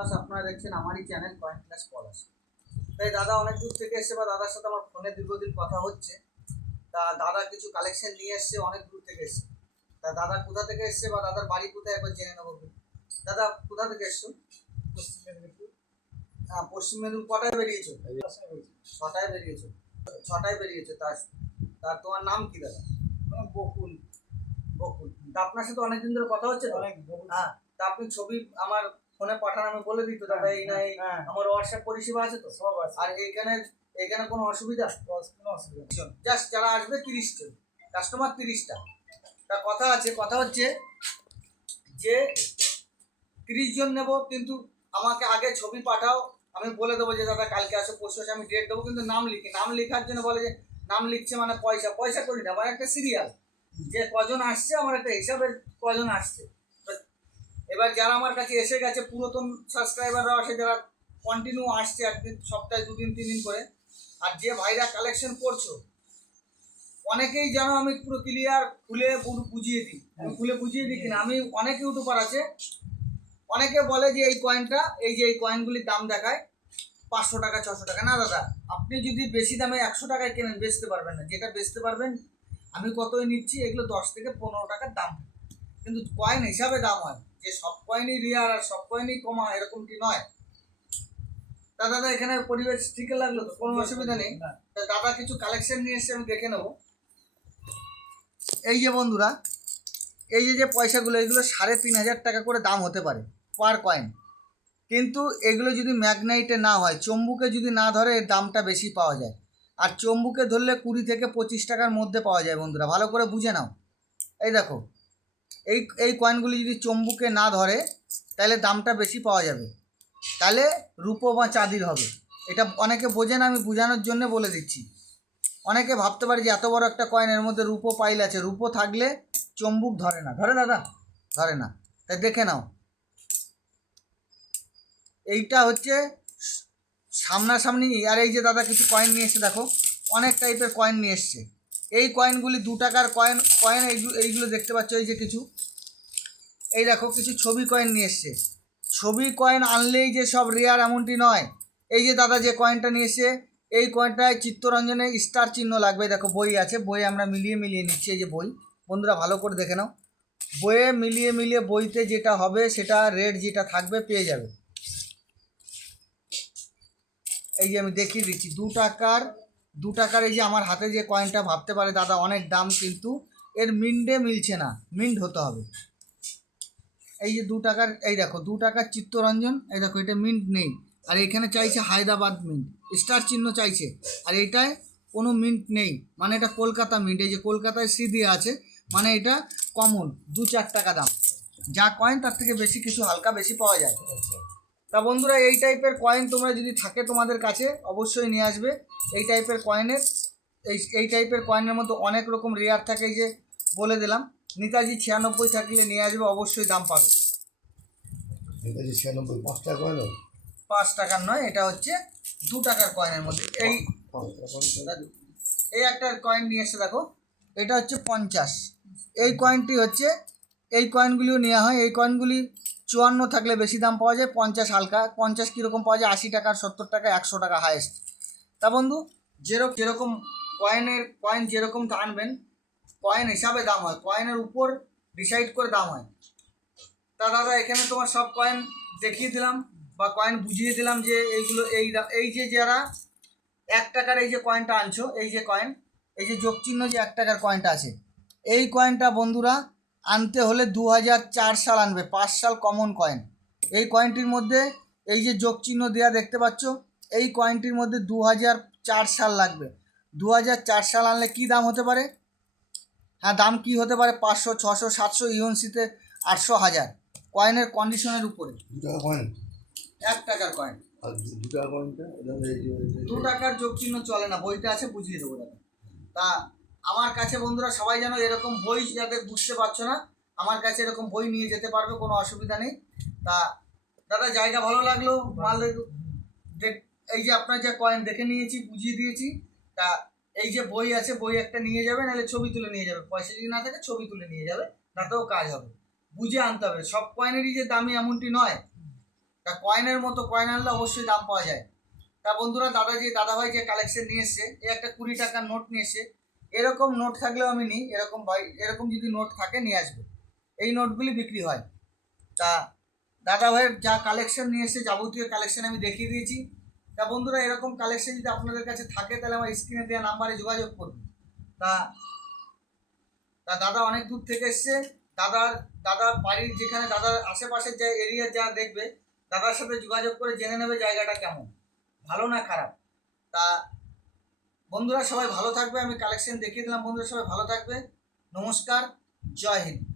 পলাশ, আপনারা দেখছেন আমারই চ্যানেল কয়েন ক্লাস পলাশ। তাই দাদা অনেক দূর থেকে এসছে বা দাদার সাথে আমার ফোনে দীর্ঘদিন কথা হচ্ছে। তা দাদা কিছু কালেকশন নিয়ে এসছে, অনেক দূর থেকে এসছে। তা দাদা কোথা থেকে এসছে বা দাদার বাড়ি কোথায় একবার জেনে নেবো। দাদা কোথা থেকে এসছো? পশ্চিম মেদিনীপুর। হ্যাঁ, পশ্চিম মেদিনীপুর। কটায় বেরিয়েছো? ছটায় বেরিয়েছো। ছটায় বেরিয়েছো। তা তা তোমার নাম কি দাদা? বকুল। বকুল। তা আপনার সাথে অনেকদিন ধরে কথা হচ্ছে তো? হ্যাঁ। তা আপনি ছবি আমার ফোনে পাঠান, আমি বলে দিই তো দাদা এই না এই আমার হোয়াটসঅ্যাপ পরিষেবা আছে তো সব আছে। আর এখানে কোনো অসুবিধা? কোনো অসুবিধা নেই। জাস্ট যারা আসবে 30 জন কাস্টমার, 30টা। তা কথা হচ্ছে যে 30 জন নেব, কিন্তু আমাকে আগে ছবি পাঠাও। আমি বলে দেবো যে দাদা কালকে আসো, পরশু আসে, আমি ডেট দেবো, কিন্তু নাম লিখি। নাম লেখার জন্য বলে যে নাম লিখছে মানে পয়সা করি না, মানে একটা সিরিয়াল যে কজন আসছে, আমার একটা হিসাবের কজন আসছে। এবার যারা আমার কাছে এসে গেছে, পুরাতন সাবস্ক্রাইবাররা আসে, যারা কন্টিনিউ আসছে একদিন সপ্তাহে 2 দিন 3 দিন করে, আর যে ভাইরা কালেকশন করছো অনেকেই জানো আমি পুরো ক্লিয়ার খুলে বুঝিয়ে দিই। আমি খুলে বুঝিয়ে দিই কিনা, আমি অনেক ইউটিউবার আছে, অনেকে বলে যে এই কয়েনটা, এই যে এই কয়েনগুলির দাম দেখায় 500 টাকা 600 টাকা। না দাদা, আপনি যদি বেশি দামে 100 টাকায় কেনেন বেচতে পারবেন না। যেটা বেচতে পারবেন আমি কতই নিচ্ছি, এগুলো 10 থেকে 15 টাকার দাম, কিন্তু কয়েন হিসাবে দাম হয়। যে সব কয়েনই রিয়ার আর সব কয়েনই কমা এরকমটি নয়। তা দাদা এখানে পরিবেশ ঠিক লাগলো তো? কোনো অসুবিধা নেই। তা দাদা কিছু কালেকশন নিয়ে এসে আমি দেখে নেব। এই যে বন্ধুরা, এই যে পয়সাগুলো, এগুলো 3,500 টাকা করে দাম হতে পারে পার কয়েন, কিন্তু এগুলো যদি ম্যাগনাইটে না হয়, চম্বুকে যদি না ধরে, এর দামটা বেশি পাওয়া যায়। আর চম্বুকে ধরলে 20 থেকে 25 টাকার মধ্যে পাওয়া যায়। বন্ধুরা ভালো করে বুঝে নাও। এই দেখো, এই কয়েনগুলি যদি চম্বুকে না ধরে তাহলে দামটা বেশি পাওয়া যাবে, তাহলে রূপো বা চাঁদির হবে। এটা অনেকে বোঝে না, আমি বোঝানোর জন্য বলে দিচ্ছি। অনেকে ভাবতে পারে যে এত বড় একটা কয়েনের মধ্যে রূপো পাইল আছে, রূপো থাকলে চম্বুক ধরে না। ধরে দাদা? ধরে না। তাই দেখে নাও, এইটা হচ্ছে সামনাসামনি। আর এই যে দাদা কিছু কয়েন নিয়ে এসছে, দেখো অনেক টাইপের কয়েন নিয়ে এসছে। এই কয়েনগুলি 2 টাকার কয়েন এইগুলো দেখতে পাচ্ছ। এই যে কিছু, এই দেখো কিছু ছবি কয়েন নিয়ে এসছে। ছবি কয়েন আনলেই যে সব রেয়ার এমনটি নয়। এই যে দাদা যে কয়েনটা নিয়ে এসছে, এই কয়েনটায় চিত্তরঞ্জনে স্টার চিহ্ন লাগবে। দেখো বই আছে, বই আমরা মিলিয়ে নিচ্ছি। এই যে বই, বন্ধুরা ভালো করে দেখে নাও। বইয়ে মিলিয়ে বইতে যেটা হবে সেটা রেট যেটা থাকবে পেয়ে যাবে। এই যে আমি দেখিয়ে দিচ্ছি 2 টাকার এই যে আমার হাতে যে কয়েনটা, ভাবতে পারে দাদা অনেক দাম, কিন্তু এর মিন্টে মিলছে না, মিন্ট হতে হবে। এই যে 2 টাকার, এই দেখো 2 টাকার চিত্তরঞ্জন, এই দেখো এটা মিন্ট নেই। আর এখানে চাইছে হায়দ্রাবাদ মিন্ট, স্টার চিহ্ন চাইছে। আর এটায় কোনো মিন্ট নেই, মানে এটা কলকাতা মিন্ট। এই যে কলকাতায় সি দিয়ে আছে, মানে এটা কমন 2-4 টাকা দাম। যা কয়েন তার থেকে বেশি কিছু হালকা বেশি পাওয়া যায়। তা বন্ধুরা এই টাইপের কয়েন তোমরা যদি থাকে তোমাদের কাছে অবশ্যই নিয়ে আসবে। এই টাইপের কয়েনের এই টাইপের কয়েনের মধ্যে অনেক রকম রেয়ার থাকে। এই যে বলে দিলাম, নেতাজি 96 থাকলে নিয়ে আসবে, অবশ্যই দাম পাবে। নেতাজি 96 5 টাকা কয়েন? 5 টাকার নয়, এটা হচ্ছে 2 টাকার কয়েনের মধ্যে। এই একটা কয়েন নিয়ে এসে দেখো, এটা হচ্ছে 50। এই কয়েনটি হচ্ছে, এই কয়েনগুলিও নেওয়া হয়। এই কয়েনগুলি 54 থাকলে বেশি দাম পাওয়া যায়, 50 হালকা। 50 কীরকম পাওয়া যায়? 80 টাকা, 70 টাকা, 100 টাকা হায়েস্ট। তা বন্ধু যেরকম কয়েন যেরকম আনবেন, কয়েন হিসাবে দাম হয়, কয়েনের উপর ডিসাইড করে দাম হয়। তা দাদা এখানে তোমার সব কয়েন দেখিয়ে দিলাম বা কয়েন বুঝিয়ে দিলাম যে এইগুলো এই যে যারা 1 টাকার এই যে কয়েনটা আনছো, এই যে কয়েন, এই যে যোগ চিহ্ন যে 1 টাকার কয়েনটা আছে, এই কয়েনটা বন্ধুরা আনতে হলে 2004 সাল আনবে। 5 সাল কমন কয়েন। এই কয়েনটির মধ্যে এই যে যোগ চিহ্ন দেওয়া দেখতে পাচ্ছ, এই কয়েনটির মধ্যে 2004 সাল লাগবে। 2004 সাল আনলে কি দাম হতে পারে? হ্যাঁ, দাম কি হতে পারে? 500, 600, 700, ইউএনসিতে 800, 1000। কয়েনের কন্ডিশনের উপরে। 2 টাকা কয়েন? 1 টাকার কয়েন। আর 2 টাকা কয়েনটা? 2 টাকার যোগ চিহ্ন চলে না, বইতে আছে, বুঝিয়ে দেবো দাদা। তা আমার কাছে বন্ধুরা সবাই যেন এরকম বই, যাদের বুঝতে পারছো না, আমার কাছে এরকম বই নিয়ে যেতে পারবে, কোনো অসুবিধা নেই। তা দাদা জায়গা ভালো লাগলো, মাল এই যে আপনার যে কয়েন দেখে নিয়েছি, বুঝিয়ে দিয়েছি। তা এই যে বই আছে, বই একটা নিয়ে যাবে, নাহলে ছবি তুলে নিয়ে যাবে। পয়সা যদি না থাকে ছবি তুলে নিয়ে যাবে, তাতেও কাজ হবে। বুঝে আনতে হবে, সব কয়েনেরই যে দামি এমনটি নয়। তা কয়েনের মতো কয়েন আনলে অবশ্যই দাম পাওয়া যায়। তা বন্ধুরা, দাদাভাই যে কালেকশন নিয়ে এসছে, এই একটা 20 টাকার নোট নিয়ে এসছে। এরকম নোট থাকলেও আমি নিই, এরকম যদি নোট থাকে নিয়ে আসবে। এই নোটগুলি বিক্রি হয়। তা দাদাভাইয়ের যা কালেকশন নিয়ে এসছে, যাবতীয় কালেকশন আমি দেখিয়ে দিয়েছি। তা বন্ধুরা, এরকম কালেকশন যদি আপনাদের কাছে থাকে তাহলে আমার স্ক্রিনে দেওয়া নাম্বারে যোগাযোগ করুন। তা তা দাদা অনেক দূর থেকে এসছে। দাদার বাড়ির যেখানে, দাদার আশেপাশের যে এরিয়া যা দেখবে, দাদার সাথে যোগাযোগ করে জেনে নেবে জায়গাটা কেমন, ভালো না খারাপ। তা বন্ধুরা সবাই ভালো থাকবে। আমি কালেকশন দেখিয়ে দিলাম, বন্ধুরা সবাই ভালো থাকবে। নমস্কার, জয় হিন্দ।